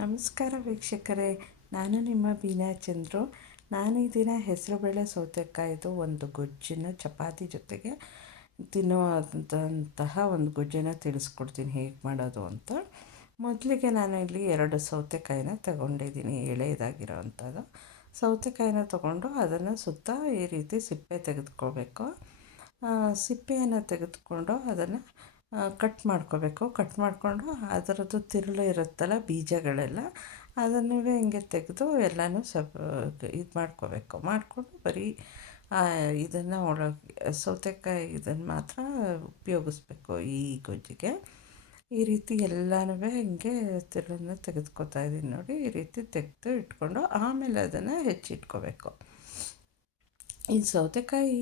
ನಮಸ್ಕಾರ ವೀಕ್ಷಕರೇ, ನಾನು ನಿಮ್ಮ ಬೀನಾ ಚಂದ್ರು. ನಾನು ಈ ದಿನ ಹೆಸರುಬೇಳೆ ಸೌತೆಕಾಯಿದು ಒಂದು ಗೊಜ್ಜಿನ ಚಪಾತಿ ಜೊತೆಗೆ ತಿನ್ನುವಂತಹ ಒಂದು ಗೊಜ್ಜನ್ನು ತಿಳಿಸ್ಕೊಡ್ತೀನಿ, ಹೇಗೆ ಮಾಡೋದು ಅಂತ. ಮೊದಲಿಗೆ ನಾನು ಇಲ್ಲಿ ಎರಡು ಸೌತೆಕಾಯಿನ ತಗೊಂಡಿದ್ದೀನಿ ಎಳೆಯದಾಗಿರೋ ಅಂಥದ್ದು ಸೌತೆಕಾಯಿನ ತಗೊಂಡು ಅದನ್ನು ಸುತ್ತ ಈ ರೀತಿ ಸಿಪ್ಪೆ ತೆಗೆದುಕೋಬೇಕು. ಸಿಪ್ಪೆಯನ್ನು ತೆಗೆದುಕೊಂಡು ಅದನ್ನು ಕಟ್ ಮಾಡ್ಕೋಬೇಕು. ಕಟ್ ಮಾಡಿಕೊಂಡು ಅದರದ್ದು ತಿರುಳು ಇರುತ್ತಲ್ಲ ಬೀಜಗಳೆಲ್ಲ ಅದನ್ನು ಹಿಂಗೆ ತೆಗೆದು ಎಲ್ಲನೂ ಸ್ವಲ್ಪ ಇದು ಮಾಡ್ಕೋಬೇಕು. ಮಾಡಿಕೊಂಡು ಬರೀ ಇದನ್ನು ಒಳಗೆ, ಸೌತೆಕಾಯಿ ಇದನ್ನು ಮಾತ್ರ ಉಪಯೋಗಿಸ್ಬೇಕು ಈ ಗೊಜ್ಜಿಗೆ. ಈ ರೀತಿ ಎಲ್ಲನೂ ಹಿಂಗೆ ತಿರುಳನ್ನು ತೆಗೆದುಕೊತಾ ಇದ್ದೀನಿ ನೋಡಿ. ಈ ರೀತಿ ತೆಗೆದು ಇಟ್ಕೊಂಡು ಆಮೇಲೆ ಅದನ್ನು ಹೆಚ್ಚಿಟ್ಕೋಬೇಕು. ಈ ಸೌತೆಕಾಯಿ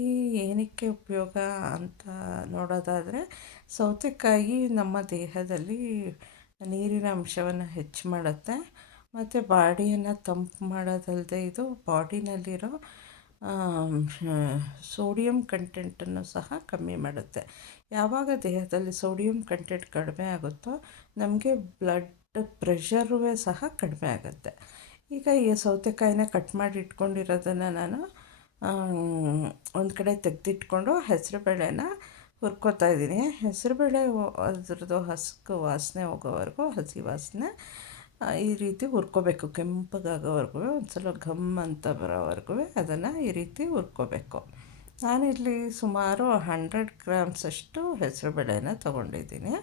ಏನಕ್ಕೆ ಉಪಯೋಗ ಅಂತ ನೋಡೋದಾದರೆ, ಸೌತೆಕಾಯಿ ನಮ್ಮ ದೇಹದಲ್ಲಿ ನೀರಿನ ಅಂಶವನ್ನು ಹೆಚ್ಚು ಮಾಡುತ್ತೆ. ಮತ್ತು ಬಾಡಿಯನ್ನು ತಂಪು ಮಾಡೋದಲ್ಲದೆ ಇದು ಬಾಡಿನಲ್ಲಿರೋ ಸೋಡಿಯಂ ಕಂಟೆಂಟನ್ನು ಸಹ ಕಮ್ಮಿ ಮಾಡುತ್ತೆ. ಯಾವಾಗ ದೇಹದಲ್ಲಿ ಸೋಡಿಯಂ ಕಂಟೆಂಟ್ ಕಡಿಮೆ ಆಗುತ್ತೋ, ನಮಗೆ ಬ್ಲಡ್ ಪ್ರೆಷರೂ ಸಹ ಕಡಿಮೆ ಆಗುತ್ತೆ. ಈಗ ಈ ಸೌತೆಕಾಯಿನ ಕಟ್ ಮಾಡಿ ಇಟ್ಕೊಂಡಿರೋದನ್ನು ನಾನು ಒಂದು ಕಡೆ ತೆಗೆದಿಟ್ಕೊಂಡು ಹೆಸರುಬೇಳೆನ ಹುರ್ಕೋತಾ ಇದ್ದೀನಿ. ಹೆಸರುಬೇಳೆ ಅದ್ರದ್ದು ಹಸ್ಕು ವಾಸನೆ ಹೋಗೋವರೆಗೂ ಹಸಿ ವಾಸನೆ ಈ ರೀತಿ ಹುರ್ಕೋಬೇಕು. ಕೆಂಪಗಾಗೋವರೆಗೂ ಒಂದು ಸಲ ಘಮ್ ಅಂತ ಬರೋವರೆಗೂ ಅದನ್ನು ಈ ರೀತಿ ಹುರ್ಕೋಬೇಕು. ನಾನಿಲ್ಲಿ ಸುಮಾರು ಹಂಡ್ರೆಡ್ ಗ್ರಾಮ್ಸಷ್ಟು ಹೆಸರುಬೇಳೆನ ತೊಗೊಂಡಿದ್ದೀನಿ.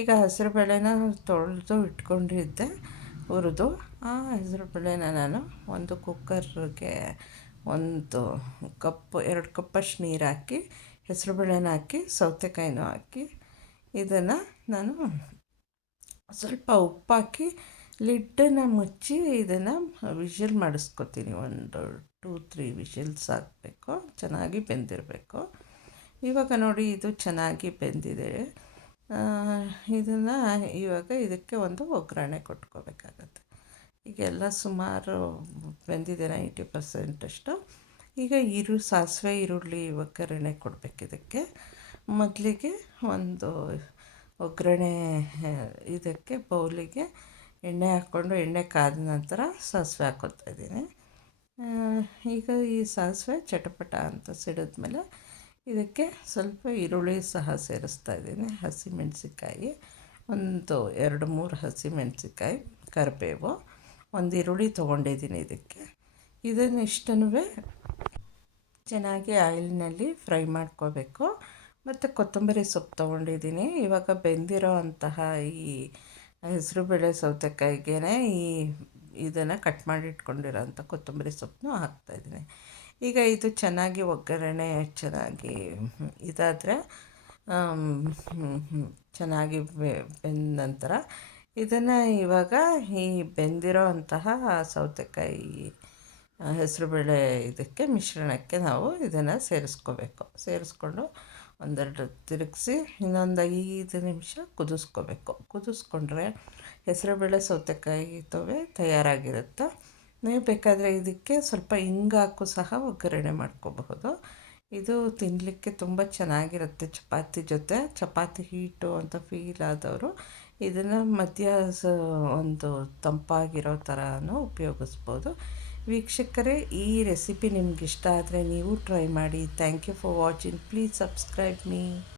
ಈಗ ಹೆಸರುಬೇಳೆನ ತೊಳೆದು ಇಟ್ಕೊಂಡಿದ್ದೆ ಹುರಿದು. ಆ ಹೆಸರು ಬೇಳೆನ ನಾನು ಒಂದು ಕುಕ್ಕರ್ಗೆ ಒಂದು ಕಪ್ ಎರಡು ಕಪ್ಪಷ್ಟು ನೀರು ಹಾಕಿ ಹೆಸರುಬೇಳೆನ ಹಾಕಿ, ಸೌತೆಕಾಯಿನೂ ಹಾಕಿ, ಇದನ್ನು ನಾನು ಸ್ವಲ್ಪ ಉಪ್ಪಾಕಿ ಲಿಡ್ಡನ್ನು ಮುಚ್ಚಿ ಇದನ್ನು ವಿಷಲ್ ಮಾಡಿಸ್ಕೊತೀನಿ. ಒಂದು ಟೂ, ತ್ರೀ ವಿಷಲ್ಸ್ ಹಾಕಬೇಕು ಚೆನ್ನಾಗಿ ಬೆಂದಿರಬೇಕು. ಇವಾಗ ನೋಡಿ, ಇದು ಚೆನ್ನಾಗಿ ಬೆಂದಿದೆ. ಇದನ್ನು ಇವಾಗ ಇದಕ್ಕೆ ಒಂದು ಒಗ್ಗರಣೆ ಕೊಟ್ಕೋಬೇಕಾಗತ್ತೆ. ಈಗೆಲ್ಲ ಸುಮಾರು ಬೆಂದಿದೆ ನೈಂಟಿ ಪರ್ಸೆಂಟಷ್ಟು ಈಗ ಈರು ಸಾಸಿವೆ, ಈರುಳ್ಳಿ ಒಗ್ಗರಣೆ ಕೊಡಬೇಕು ಇದಕ್ಕೆ. ಮೊದಲಿಗೆ ಒಂದು ಒಗ್ಗರಣೆ ಇದಕ್ಕೆ ಬೌಲಿಗೆ ಎಣ್ಣೆ ಹಾಕ್ಕೊಂಡು ಎಣ್ಣೆ ಕಾದ ನಂತರ ಸಾಸಿವೆ ಹಾಕ್ಕೊತಾ ಇದ್ದೀನಿ. ಈಗ ಈ ಸಾಸಿವೆ ಚಟಪಟ ಅಂತ ಸಿಡಿದ್ಮೇಲೆ ಇದಕ್ಕೆ ಸ್ವಲ್ಪ ಈರುಳ್ಳಿ ಸಹ ಸೇರಿಸ್ತಾ ಇದ್ದೀನಿ. ಹಸಿಮೆಣಸಿಕಾಯಿ ಒಂದು, ಎರಡು, ಮೂರು ಹಸಿಮೆಣಸಿಕಾಯಿ ಕರಿಬೇವು. ಒಂದು ಈರುಳ್ಳಿ ತೊಗೊಂಡಿದ್ದೀನಿ ಇದಕ್ಕೆ. ಇದನ್ನು ಇಷ್ಟನೂ ಚೆನ್ನಾಗಿ ಆಯಿಲ್ನಲ್ಲಿ ಫ್ರೈ ಮಾಡ್ಕೋಬೇಕು. ಮತ್ತು ಕೊತ್ತಂಬರಿ ಸೊಪ್ಪು ತೊಗೊಂಡಿದ್ದೀನಿ. ಇವಾಗ ಬೆಂದಿರೋ ಅಂತಹ ಈ ಹೆಸರುಬೇಳೆ ಸೌತೆಕಾಯಿಗೆ ಈ ಇದನ್ನು ಕಟ್ ಮಾಡಿ ಇಟ್ಕೊಂಡಿರೋ ಅಂಥ ಕೊತ್ತಂಬರಿ ಸೊಪ್ಪನ್ನು ಹಾಕ್ತಾಯಿದ್ದೀನಿ ಈಗ ಇದು ಚೆನ್ನಾಗಿ ಒಗ್ಗರಣೆ ಚೆನ್ನಾಗಿ ಇದಾದರೆ ಚೆನ್ನಾಗಿ ಬೆಂದ ನಂತರ ಇದನ್ನು ಇವಾಗ ಈ ಬೆಂದಿರೋ ಅಂತಹ ಸೌತೆಕಾಯಿ ಹೆಸರುಬೇಳೆ ಇದಕ್ಕೆ ಮಿಶ್ರಣಕ್ಕೆ ನಾವು ಇದನ್ನು ಸೇರಿಸ್ಕೋಬೇಕು. ಸೇರಿಸ್ಕೊಂಡು ಒಂದೆರಡು ತಿರುಗಿಸಿ, ಇನ್ನೊಂದು ಐದು ನಿಮಿಷ ಕುದಿಸ್ಕೋಬೇಕು. ಕುದಿಸ್ಕೊಂಡ್ರೆ ಹೆಸರುಬೇಳೆ ಸೌತೆಕಾಯಿ ತವೆ ತಯಾರಾಗಿರುತ್ತೆ? ನೀವು ಬೇಕಾದರೆ ಇದಕ್ಕೆ ಸ್ವಲ್ಪ ಹಿಂಗಾಕು ಸಹ ಒಗ್ಗರಣೆ ಮಾಡ್ಕೋಬಹುದು. ಇದು ತಿನ್ನಲಿಕ್ಕೆ ತುಂಬ ಚೆನ್ನಾಗಿರುತ್ತೆ. ಚಪಾತಿ ಜೊತೆ, ಚಪಾತಿ ಹೀಟು ಅಂತ ಫೀಲ್ ಆದವರು ಇದನ್ನು ಮಧ್ಯ ಸ ಒಂದು ತಂಪಾಗಿರೋ ಥರನೂ ಉಪಯೋಗಿಸ್ಬೋದು. ವೀಕ್ಷಕರೇ, ಈ ರೆಸಿಪಿ ನಿಮ್ಗೆ ಇಷ್ಟ ಆದರೆ ನೀವು ಟ್ರೈ ಮಾಡಿ. Thank you for watching. Please subscribe me.